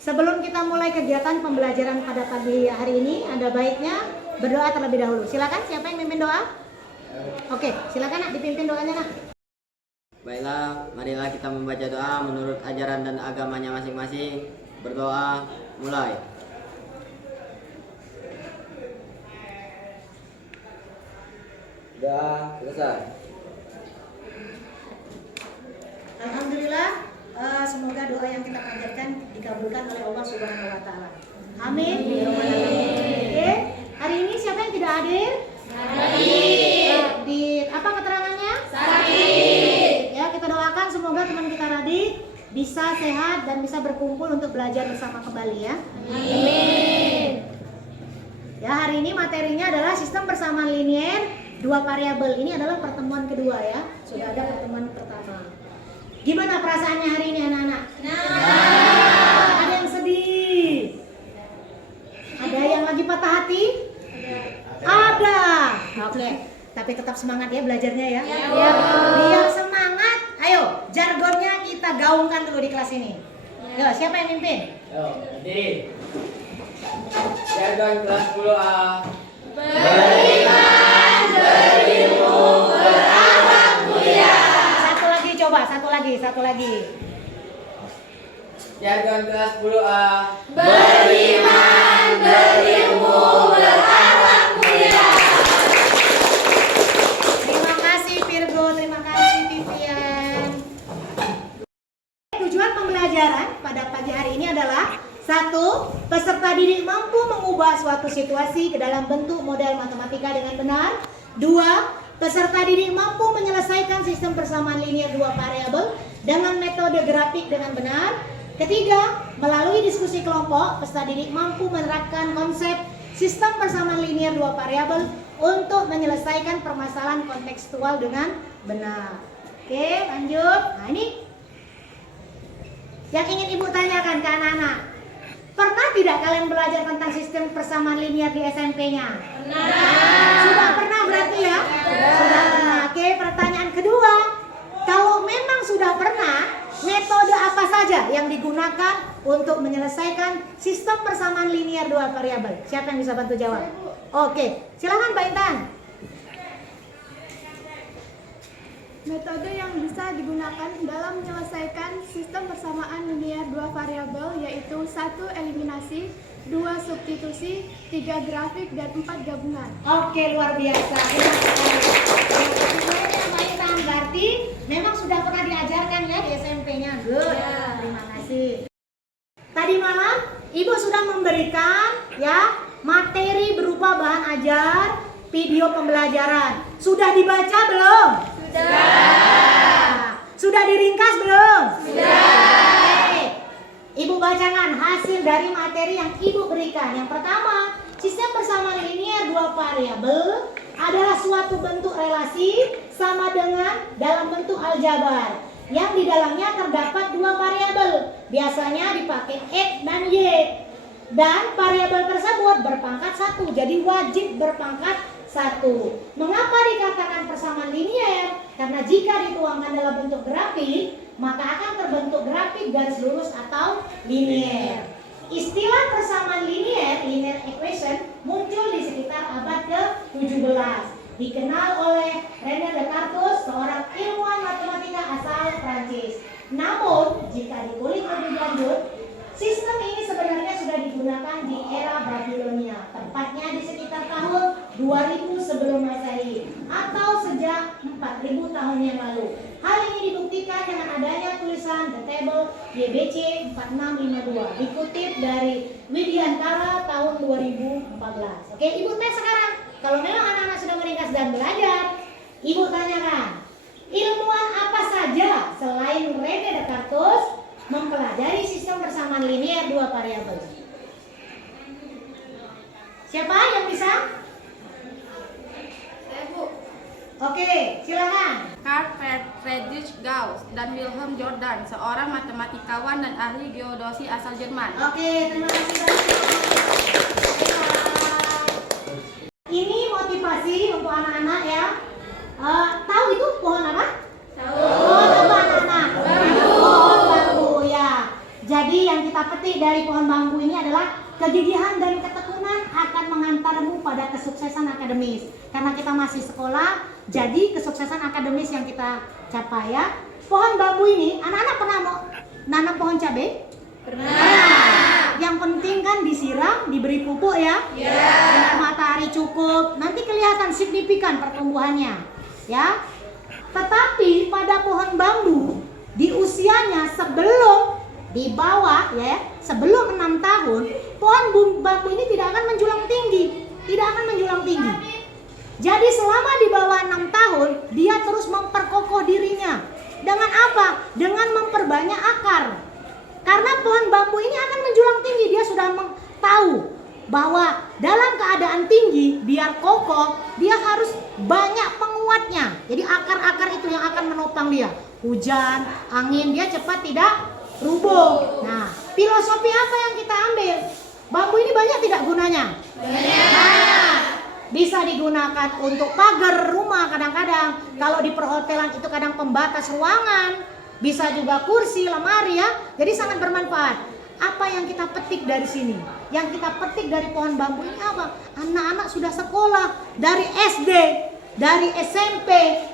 Sebelum kita mulai kegiatan pembelajaran pada pagi hari ini, ada baiknya berdoa terlebih dahulu. Silakan, siapa yang mimpin doa? Oke, silakan nak, dipimpin doanya nak. Baiklah, marilah kita membaca doa menurut ajaran dan agamanya masing-masing. Berdoa, mulai. Doa selesai. Alhamdulillah, semoga doa yang kita panjatkan dikabulkan oleh Allah Subhanahu wa taala. Amin. Oke, hari ini siapa yang tidak hadir? Di apa keterangannya? Sakit. Ya, kita doakan semoga teman kita Radit bisa sehat dan bisa berkumpul untuk belajar bersama kembali ya. Amin. Ya, hari ini materinya adalah sistem persamaan linier dua variabel. Ini adalah pertemuan kedua ya. Sudah ada pertemuan pertama. Gimana perasaannya hari ini anak-anak? Ada yang sedih? Ada yang lagi patah hati? Ada. Oke. Tapi tetap semangat ya belajarnya ya. Biar semangat. Ayo, jargonnya kita gaungkan dulu di kelas ini. Yo, siapa yang mimpin? Yo, nanti. Jargon kelas 10A. Beriman, berilmu, berakhlak mulia. Satu lagi. Jargon kelas 10A. Beriman, berilmu, berakhlak mulia. Terima kasih Virgo, terima kasih Vivian. Tujuan pembelajaran pada pagi hari ini adalah 1. Peserta didik mampu mengubah suatu situasi ke dalam bentuk model matematika dengan benar. 2. Peserta didik mampu menyelesaikan sistem persamaan linier dua variabel dengan metode grafik dengan benar. 3. Melalui diskusi kelompok, peserta didik mampu menerapkan konsep sistem persamaan linier dua variabel untuk menyelesaikan permasalahan kontekstual dengan benar. Oke, lanjut. Nah, ini yang ingin Ibu tanyakan ke anak-anak. Pernah tidak kalian belajar tentang sistem persamaan linier di SMP-nya? Pernah. Sudah pernah berarti ya? Sudah pernah. Oke, pertanyaan kedua. Kalau memang sudah pernah, metode apa saja yang digunakan untuk menyelesaikan sistem persamaan linier dua variabel? Siapa yang bisa bantu jawab? Oke, silakan Mbak Intan. Metode yang bisa digunakan dalam menyelesaikan sistem persamaan linier dua variabel yaitu 1. Eliminasi, 2. Substitusi, 3. Grafik, dan 4. Gabungan. Oke, luar biasa. Mbak Intan, berarti memang sudah pernah diajarkan ya di SMP-nya. Good. Ya. Terima kasih. Tadi malam Ibu sudah memberikan ya materi berupa bahan ajar, video pembelajaran. Sudah dibaca belum? Sudah diringkas belum? Sudah. Ibu bacakan hasil dari materi yang Ibu berikan. Yang pertama, sistem persamaan linier dua variabel adalah suatu bentuk relasi sama dengan dalam bentuk aljabar yang di dalamnya terdapat dua variabel. Biasanya dipakai X dan Y. Dan variabel tersebut berpangkat 1, jadi wajib berpangkat 1. Mengapa dikatakan persamaan linier? Karena jika dituangkan dalam bentuk grafik, maka akan terbentuk grafik garis lurus atau linier. Istilah persamaan linier, linear equation, muncul di sekitar abad ke-17. Dikenal oleh René Descartes, seorang ilmuwan matematika asal Prancis. Namun, jika dikulik lebih lanjut, sistem ini sebenarnya sudah digunakan di era Babilonia, tepatnya di sekitar tahun 2000 sebelum Masehi atau sejak 4000 tahun yang lalu. Hal ini dibuktikan dengan adanya tulisan The Table YBC 4652 dikutip dari Widyantara tahun 2014. Oke, Ibu tes sekarang. Kalau memang anak-anak sudah meringkas dan belajar, Ibu tanyakan, ilmuwan apa saja selain René Descartes mempelajari sistem persamaan linier dua variabel? Siapa yang bisa? Oke, silakan. Carl Friedrich Gauss dan Wilhelm Jordan, seorang matematikawan dan ahli geodesi asal Jerman. Oke, terima kasih banyak. Ini motivasi untuk anak-anak ya. Tahu itu pohon apa? Tahu. Oh, coba anak-anak. Pohon bambu ya. Jadi yang kita petik dari pohon bambu ini adalah kegigihan dan ketekunan akan mengantarmu pada kesuksesan akademis. Karena kita masih sekolah, jadi kesuksesan akademis yang kita capai ya. Pohon bambu ini, anak-anak pernah mau nanam pohon cabai? Pernah. Yang penting kan disiram, diberi pupuk ya. Dengan matahari cukup, nanti kelihatan signifikan pertumbuhannya ya. Tetapi pada pohon bambu di usianya sebelum di bawah ya, sebelum 6 tahun, pohon bambu ini tidak akan menjulang tinggi, Jadi selama di bawah 6 tahun, dia terus memperkokoh dirinya. Dengan apa? Dengan memperbanyak akar. Karena pohon bambu ini akan menjulang tinggi, dia sudah tahu bahwa dalam keadaan tinggi, biar kokoh, dia harus banyak penguatnya. Jadi akar-akar itu yang akan menopang dia. Hujan, angin, dia cepat tidak rubuh. Nah, filosofi apa yang kita ambil? Bambu ini banyak tidak gunanya? Banyak. Bisa digunakan untuk pagar rumah kadang-kadang. Kalau di perhotelan itu kadang pembatas ruangan. Bisa juga kursi, lemari ya. Jadi sangat bermanfaat. Apa yang kita petik dari sini? Yang kita petik dari pohon bambu ini apa? Anak-anak sudah sekolah dari SD, dari SMP,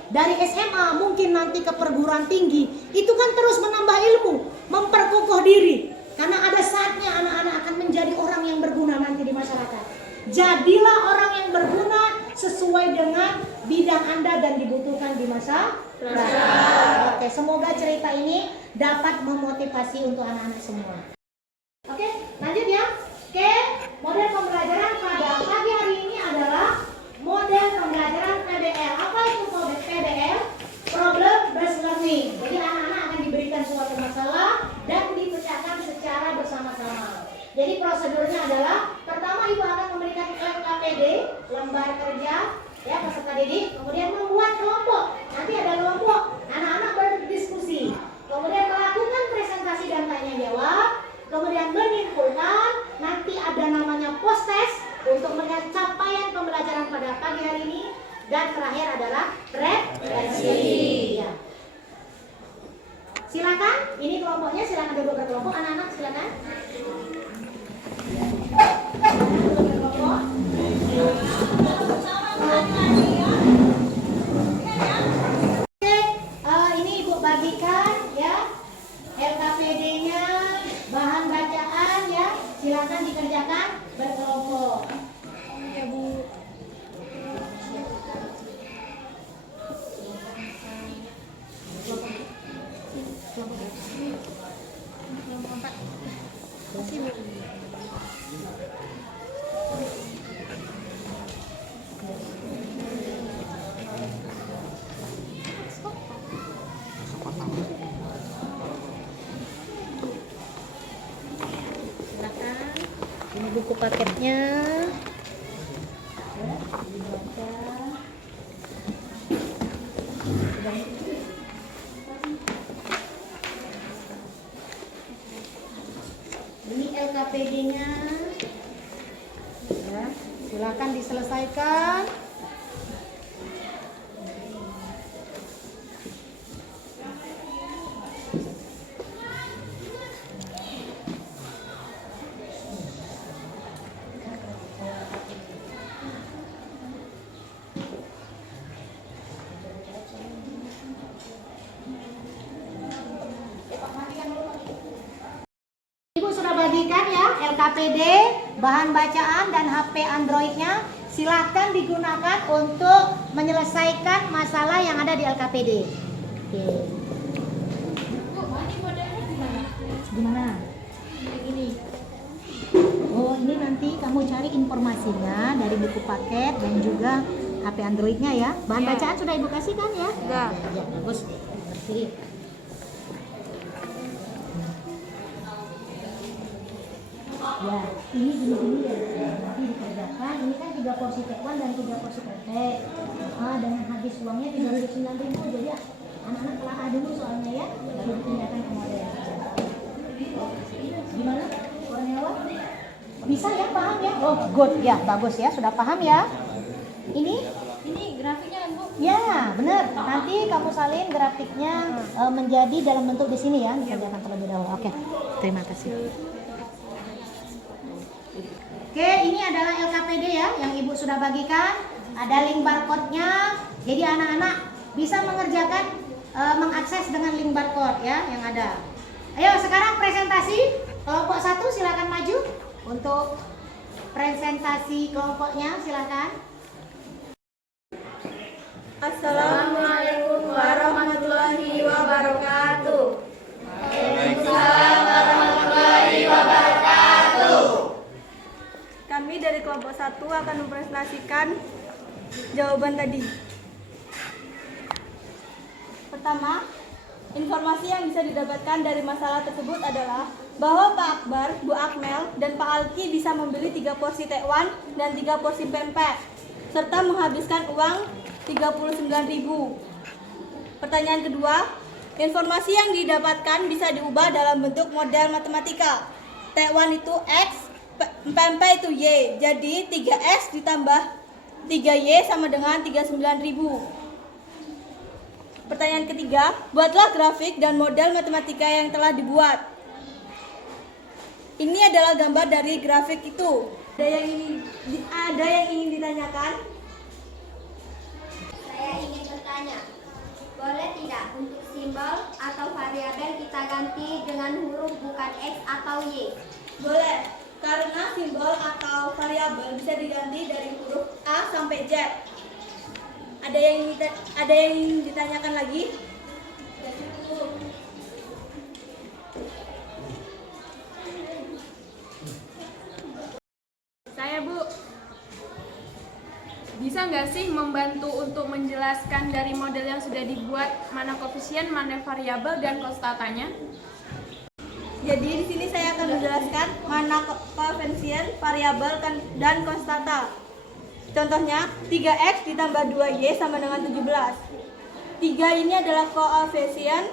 dari SMA, mungkin nanti ke perguruan tinggi. Itu kan terus menambah ilmu, memperkokoh diri. Karena ada saatnya anak-anak akan menjadi orang yang berguna nanti di masyarakat. Jadilah orang yang berguna sesuai dengan bidang Anda dan dibutuhkan di masa depan. Oke, semoga cerita ini dapat memotivasi untuk anak-anak semua. Oke, lanjut ya. Oke, model pembelajaran pada pagi hari ini adalah model pembelajaran PBL. Apa itu PBL? Problem Based Learning. Jadi anak-anak akan diberikan suatu masalah dan dipecahkan secara bersama-sama. Jadi prosedurnya adalah pertama ibu akan memberikan LKPD, lembar kerja ya peserta didik, kemudian membuat kelompok. Nanti ada kelompok, anak-anak berdiskusi. Kemudian melakukan presentasi dan tanya jawab, kemudian menyimpulkan, nanti ada namanya post test untuk melihat capaian pembelajaran pada pagi hari ini, dan terakhir adalah refleksi. Ya. Silakan, ini kelompoknya, silakan duduk berkelompok, anak-anak silakan. Berkelompok. Oke, ini ibu bagikan ya LKPD-nya, bahan bacaan ya, silakan dikerjakan berkelompok. Ya Bu. Silakan. Ini buku paketnya. Ya, dibaca. Ini LKPD-nya. Ya, silakan diselesaikan. Ibu sudah bagikan ya LKPD, bahan bacaan dan HP Android-nya. Silakan digunakan untuk menyelesaikan masalah yang ada di LKPD. Oke. Gimana? Ini. Oh, ini nanti kamu cari informasinya dari buku paket dan juga HP Android-nya ya. Bahan bacaan sudah Ibu kasihkan ya? Sudah. Ya, bagus. Sini. Ya, ini gini-gini ya, nanti dikerjakan. Ini kan 3 porsi tekwan dan 3 porsi praktek. Dan habis uangnya 39.000. Jadi ya, anak-anak telah dulu soalnya ya, baru dipindahkan ke model. Gimana? Kornelwa? Bisa ya, paham ya? Oh, good ya, bagus ya, sudah paham ya. Ini grafiknya kan Bu? ya, benar. Nanti kamu salin grafiknya menjadi dalam bentuk di sini ya, dikerjakan terlebih dahulu. Oke, terima kasih. Oke, ini adalah LKPD ya yang Ibu sudah bagikan. Ada link barcode-nya. Jadi anak-anak bisa mengerjakan mengakses dengan link barcode ya yang ada. Ayo sekarang presentasi kelompok 1, silakan maju untuk presentasi kelompoknya, silakan. Assalamualaikum warahmatullahi wabarakatuh. Waalaikumsalam warahmatullahi wabarakatuh. Kami dari kelompok 1 akan mempresentasikan jawaban tadi. Pertama, informasi yang bisa didapatkan dari masalah tersebut adalah bahwa Pak Akbar, Bu Akmel, dan Pak Alki bisa membeli 3 porsi tekwan dan 3 porsi pempek, serta menghabiskan uang 39.000. Pertanyaan kedua, informasi yang didapatkan bisa diubah dalam bentuk model matematika. Tekwan itu X, pempek itu Y, jadi 3X ditambah 3Y sama dengan 39.000. Pertanyaan ketiga, buatlah grafik dan model matematika yang telah dibuat. Ini adalah gambar dari grafik itu. Ada yang ingin ditanyakan? Saya ingin bertanya, boleh tidak untuk simbol atau variabel kita ganti dengan huruf bukan X atau Y? Boleh, karena simbol atau variabel bisa diganti dari huruf A sampai Z. Ada yang ingin ditanyakan lagi? Saya, Bu. Bisa nggak sih membantu untuk menjelaskan dari model yang sudah dibuat mana koefisien, mana variabel dan konstatanya? Jadi di sini saya akan menjelaskan mana koefisien, variabel dan konstanta. Contohnya 3X ditambah 2Y sama dengan 17. 3 ini adalah koefisien,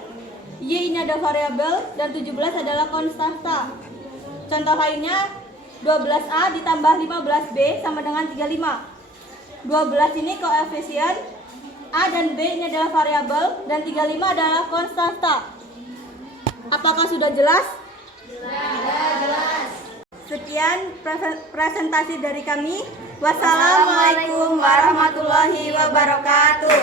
Y ini adalah variabel, dan 17 adalah konstanta. Contoh lainnya 12A ditambah 15B sama dengan 35. 12 ini koefisien, A dan B ini adalah variabel, dan 35 adalah konstanta. Apakah sudah jelas? Sudah jelas. Sekian presentasi dari kami. Wassalamualaikum warahmatullahi wabarakatuh.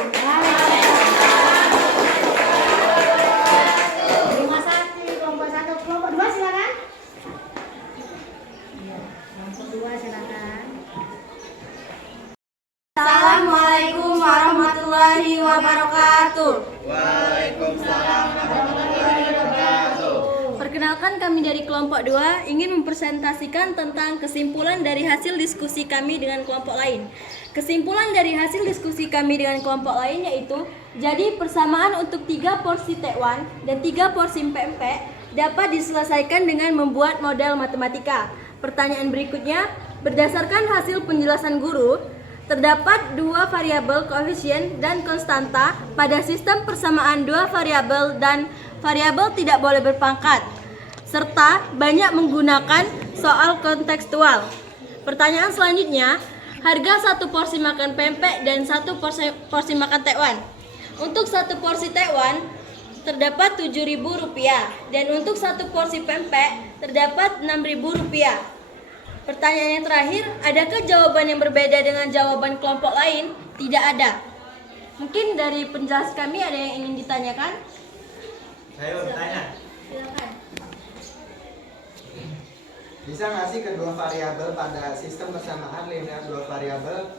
Terima kasih kelompok 1, kelompok 2 silakan. Kelompok 2 silakan. Assalamualaikum warahmatullahi wabarakatuh. Waalaikumsalam warahmatullahi wabarakatuh. Perkenalkan, kami dari kelompok 2 ingin mempresentasikan tentang kesimpulan dari hasil diskusi kami dengan kelompok lain. Kesimpulan dari hasil diskusi kami dengan kelompok lain yaitu, jadi persamaan untuk 3 porsi tekwan dan 3 porsi pempek dapat diselesaikan dengan membuat model matematika. Pertanyaan berikutnya, berdasarkan hasil penjelasan guru, terdapat 2 variabel koefisien dan konstanta pada sistem persamaan 2 variabel dan variabel tidak boleh berpangkat, serta banyak menggunakan soal kontekstual. Pertanyaan selanjutnya, harga 1 porsi makan pempek dan 1 porsi makan tekwan. Untuk 1 porsi tekwan terdapat Rp7.000 dan untuk 1 porsi pempek terdapat Rp6.000. Pertanyaan yang terakhir, adakah jawaban yang berbeda dengan jawaban kelompok lain? Tidak ada. Mungkin dari penjelas kami ada yang ingin ditanyakan? Saya mau bertanya. Silakan. Bisa nggak sih kedua variabel pada sistem persamaan linear 2 variabel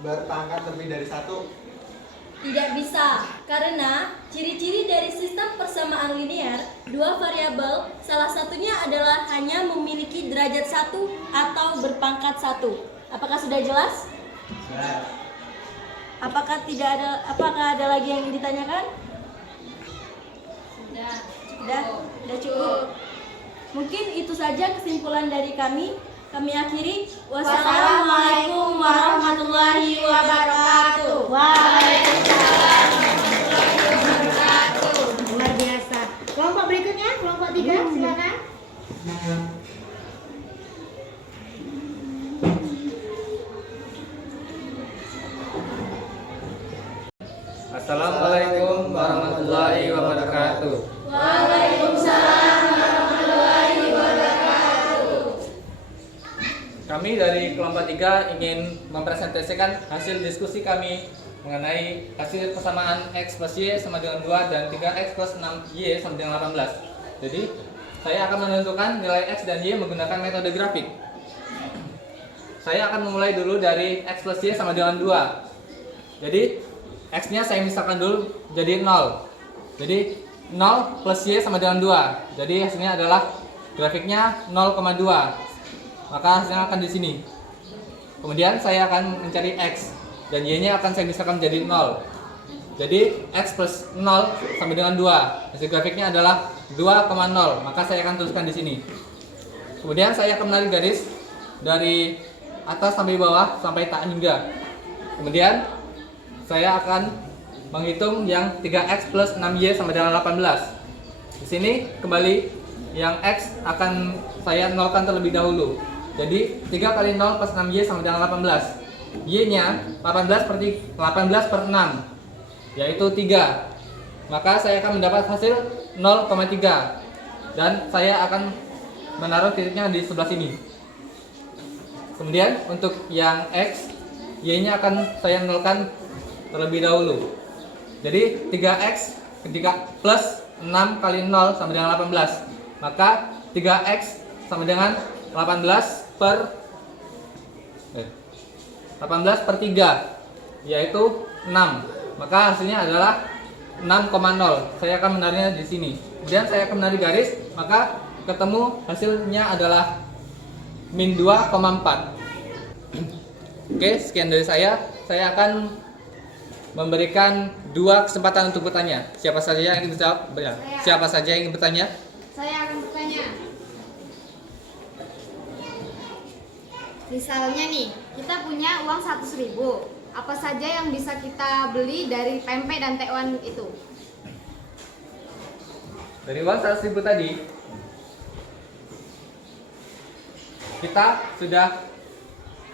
berpangkat lebih dari 1? Tidak bisa, karena ciri-ciri dari sistem persamaan linear 2 variabel salah satunya adalah hanya memiliki derajat 1 atau berpangkat 1. Apakah sudah jelas? Jelas. Apakah ada lagi yang ingin ditanyakan? Sudah cukup. Mungkin itu saja kesimpulan dari kami. Kami akhiri. Wassalamualaikum warahmatullahi wabarakatuh. Waalaikumsalam warahmatullahi wabarakatuh. Luar biasa. Kelompok berikutnya, kelompok 3 silakan. Assalamualaikum warahmatullahi wabarakatuh. Waalaikumsalam warahmatullahi wabarakatuh. Kami dari kelompok 3 ingin mempresentasikan hasil diskusi kami mengenai hasil persamaan X plus Y sama dengan 2 dan 3X plus 6Y sama dengan 18. Jadi, saya akan menentukan nilai X dan Y menggunakan metode grafik. Saya akan memulai dulu dari X plus Y sama dengan 2. Jadi, X-nya saya misalkan dulu jadi 0. Jadi, 0 plus Y sama dengan 2. Jadi, hasilnya adalah grafiknya 0,2. Maka hasilnya akan di sini. Kemudian saya akan mencari X dan Y-nya akan saya misalkan menjadi 0. Jadi X plus 0 sama dengan 2. Hasil grafiknya adalah 2,0. Maka saya akan tuliskan di sini. Kemudian saya akan menarik garis dari atas sampai bawah sampai tak hingga. Kemudian saya akan menghitung yang 3X plus 6Y sama dengan 18. Di sini kembali yang X akan saya nolkan terlebih dahulu. Jadi 3 kali 0 plus 6Y sama dengan 18. Y-nya 18 per 6, yaitu 3. Maka saya akan mendapat hasil 0,3. Dan saya akan menaruh titiknya di sebelah sini. Kemudian untuk yang X, Y-nya akan saya nolkan terlebih dahulu. Jadi 3X plus 6 kali 0 sama dengan 18. Maka 3X sama dengan 18 per 3, yaitu 6. Maka hasilnya adalah 6,0. Saya akan menariknya di sini. Kemudian saya akan menarik garis, maka ketemu hasilnya adalah min 2,4. Oke, sekian dari saya. Saya akan memberikan 2 kesempatan untuk bertanya. Siapa saja yang ingin menjawab? Siapa saja yang ingin bertanya? Saya akan bertanya. Misalnya nih, kita punya uang 100.000. Apa saja yang bisa kita beli dari pempek dan tekwan itu? Dari uang 100.000 tadi, kita sudah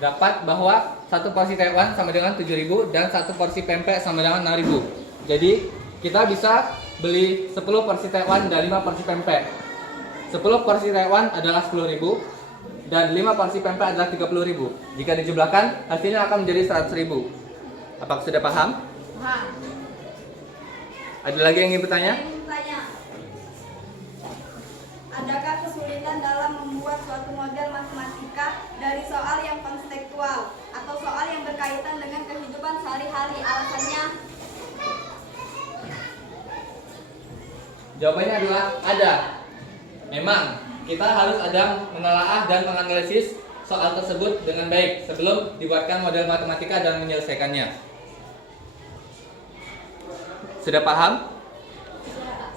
dapat bahwa satu porsi tekwan sama dengan 7.000 dan satu porsi pempek sama dengan 6.000. Jadi kita bisa beli 10 porsi tekwan dan 5 porsi pempek. 10 porsi tekwan adalah 10.000 dan 5 porsi pempek adalah 30.000. Jika dijumlahkan, hasilnya akan menjadi 100.000. Apakah sudah paham? Paham. Ada lagi yang ingin bertanya? Adakah kesulitan dalam membuat suatu model matematika dari soal yang konseptual atau soal yang berkaitan dengan kehidupan sehari-hari? Alasannya? Jawabannya adalah ada. Memang kita harus ada menelaah dan menganalisis soal tersebut dengan baik sebelum dibuatkan model matematika dan menyelesaikannya. Sudah paham?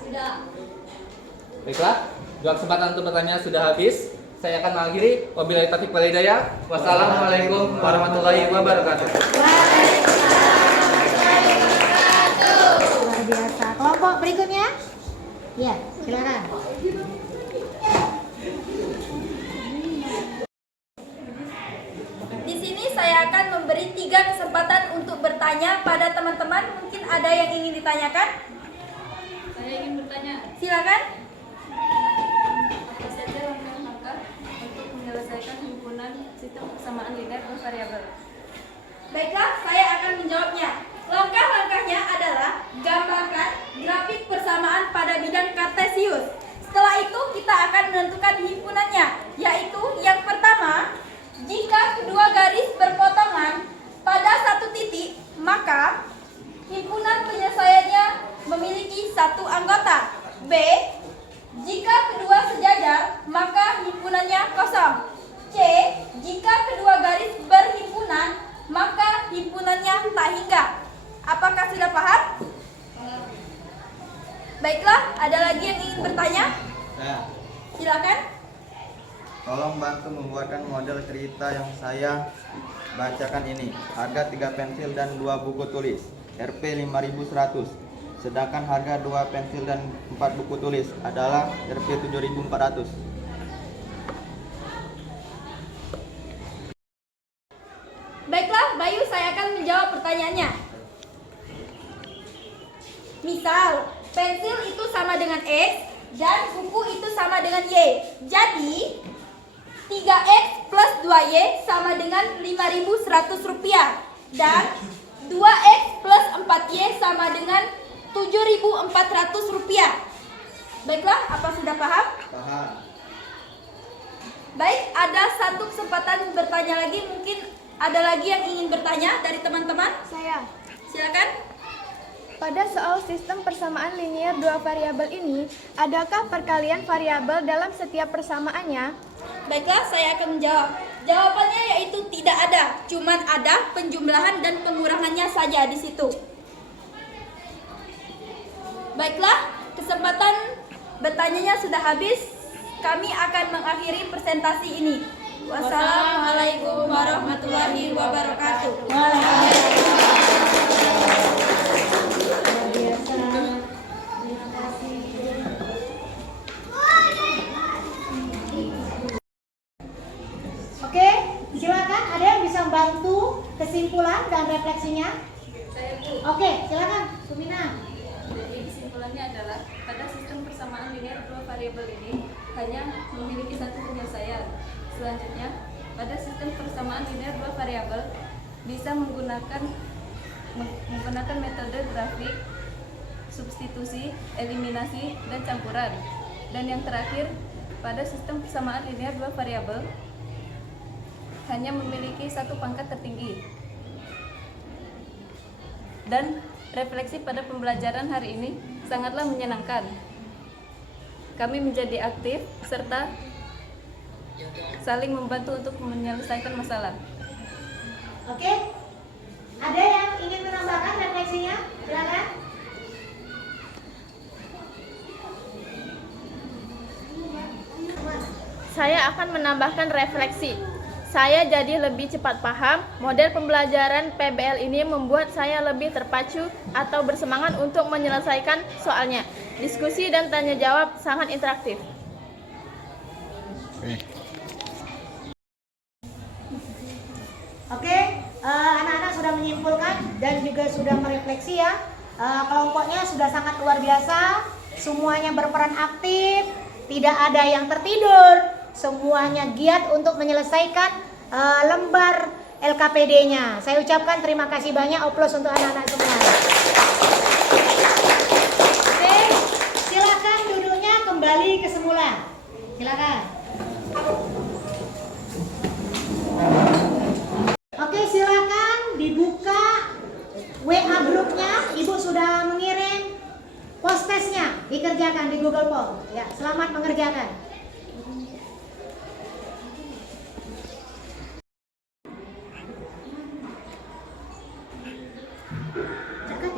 Sudah. Baiklah, 2 kesempatan untuk bertanya sudah habis. Saya akan mengakhiri. Wabillahi taufiq wal hidayah. Wassalamualaikum warahmatullahi wabarakatuh. Luar biasa. Kelompok berikutnya? Ya, silakan. Di sini saya akan memberi 3 kesempatan untuk bertanya pada teman-teman. Mungkin ada yang ingin ditanyakan? Saya ingin bertanya, Silakan. apa saja langkah-langkah untuk menyelesaikan himpunan sistem persamaan linear bervariabel? Baiklah, saya akan menjawabnya. Langkah-langkahnya adalah gambarkan grafik persamaan pada bidang kartesius. Setelah itu kita akan menentukan himpunannya, yaitu yang pertama, jika kedua garis berpotongan pada satu titik, maka himpunan penyelesaiannya memiliki satu anggota. B. Jika kedua sejajar, maka himpunannya kosong. C. Jika kedua garis berhimpunan, maka himpunannya tak hingga. Apakah sudah paham? Baiklah, ada lagi yang ingin bertanya? Saya. Silakan. Tolong bantu membuatkan model cerita yang saya bacakan ini. Harga 3 pensil dan 2 buku tulis. Rp 5.100. Sedangkan harga 2 pensil dan 4 buku tulis adalah Rp 7.400. Baiklah, Bayu, saya akan menjawab pertanyaannya. Misal, pensil itu sama dengan X dan buku itu sama dengan Y. Jadi, 3X plus 2Y sama dengan Rp5.100 dan 2X plus 4Y sama dengan Rp7.400. Baiklah, apa sudah paham? Paham. Baik, ada satu kesempatan bertanya lagi. Mungkin ada lagi yang ingin bertanya dari teman-teman? Saya. Silakan. Pada soal sistem persamaan linier dua variabel ini, adakah perkalian variabel dalam setiap persamaannya? Baiklah, saya akan menjawab. Jawabannya yaitu tidak ada, cuman ada penjumlahan dan pengurangannya saja di situ. Baiklah, kesempatan bertanyanya sudah habis. Kami akan mengakhiri presentasi ini. Wassalamualaikum warahmatullahi wabarakatuh. Oke, silakan. Ada yang bisa membantu kesimpulan dan refleksinya? Saya Bu. Oke, silakan, Sumina. Jadi kesimpulannya adalah pada sistem persamaan linear dua variabel ini hanya memiliki satu penyelesaian. Selanjutnya, pada sistem persamaan linear dua variabel bisa menggunakan metode grafik, substitusi, eliminasi, dan campuran. Dan yang terakhir, pada sistem persamaan linear dua variabel hanya memiliki satu pangkat tertinggi. Dan refleksi pada pembelajaran hari ini sangatlah menyenangkan. Kami menjadi aktif serta saling membantu untuk menyelesaikan masalah. Oke, ada yang ingin menambahkan refleksinya? Silakan. Saya akan menambahkan refleksi. Saya jadi lebih cepat paham. Model pembelajaran PBL ini membuat saya lebih terpacu atau bersemangat untuk menyelesaikan soalnya. Diskusi dan tanya jawab sangat interaktif. Oke, anak-anak sudah menyimpulkan dan juga sudah merefleksi ya. Kelompoknya sudah sangat luar biasa. Semuanya berperan aktif, tidak ada yang tertidur. Semuanya giat untuk menyelesaikan lembar LKPD-nya. Saya ucapkan terima kasih banyak, aplaus untuk anak-anak semua. Oke, silakan duduknya kembali ke semula. Silakan. Oke, silakan dibuka WA grupnya. Ibu sudah mengirim post testnya, dikerjakan di Google Form. Ya, selamat mengerjakan. Ada kan?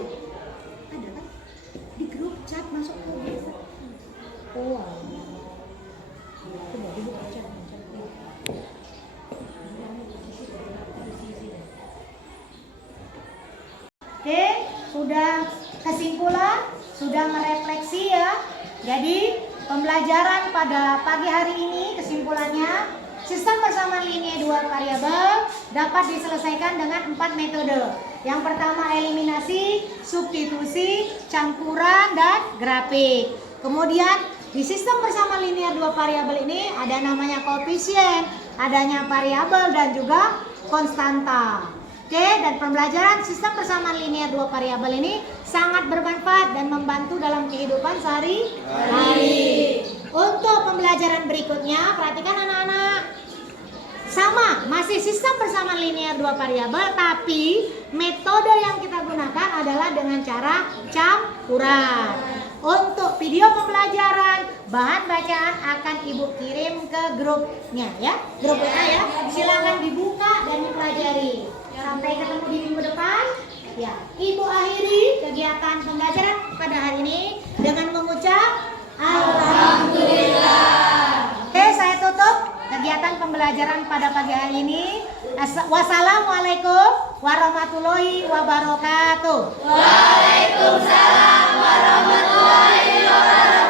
Di grup chat masuk ke biasa. Oh, coba dibuka chat. Oke, sudah kesimpulan, sudah merefleksi ya. Jadi pembelajaran pada pagi hari ini kesimpulannya, sistem persamaan linear dua variabel dapat diselesaikan dengan 4 metode. Yang pertama eliminasi, substitusi, campuran, dan grafik. Kemudian di sistem persamaan linear dua variabel ini ada namanya koefisien, adanya variabel dan juga konstanta. Oke, dan pembelajaran sistem persamaan linear dua variabel ini sangat bermanfaat dan membantu dalam kehidupan sehari-hari. Untuk pembelajaran berikutnya, perhatikan anak-anak. Sama, masih sistem persamaan linear dua variabel, tapi metode yang kita gunakan adalah dengan cara campuran. Untuk video pembelajaran, bahan bacaan akan Ibu kirim ke grupnya ya, grup WA ya. Silakan dibuka dan dipelajari. Sampai ketemu di minggu depan. Ya, Ibu akhiri kegiatan pembelajaran pada hari ini dengan mengucap Alhamdulillah. Oke, saya tutup kegiatan pembelajaran pada pagi hari ini. Wassalamualaikum warahmatullahi wabarakatuh. Waalaikumsalam warahmatullahi wabarakatuh.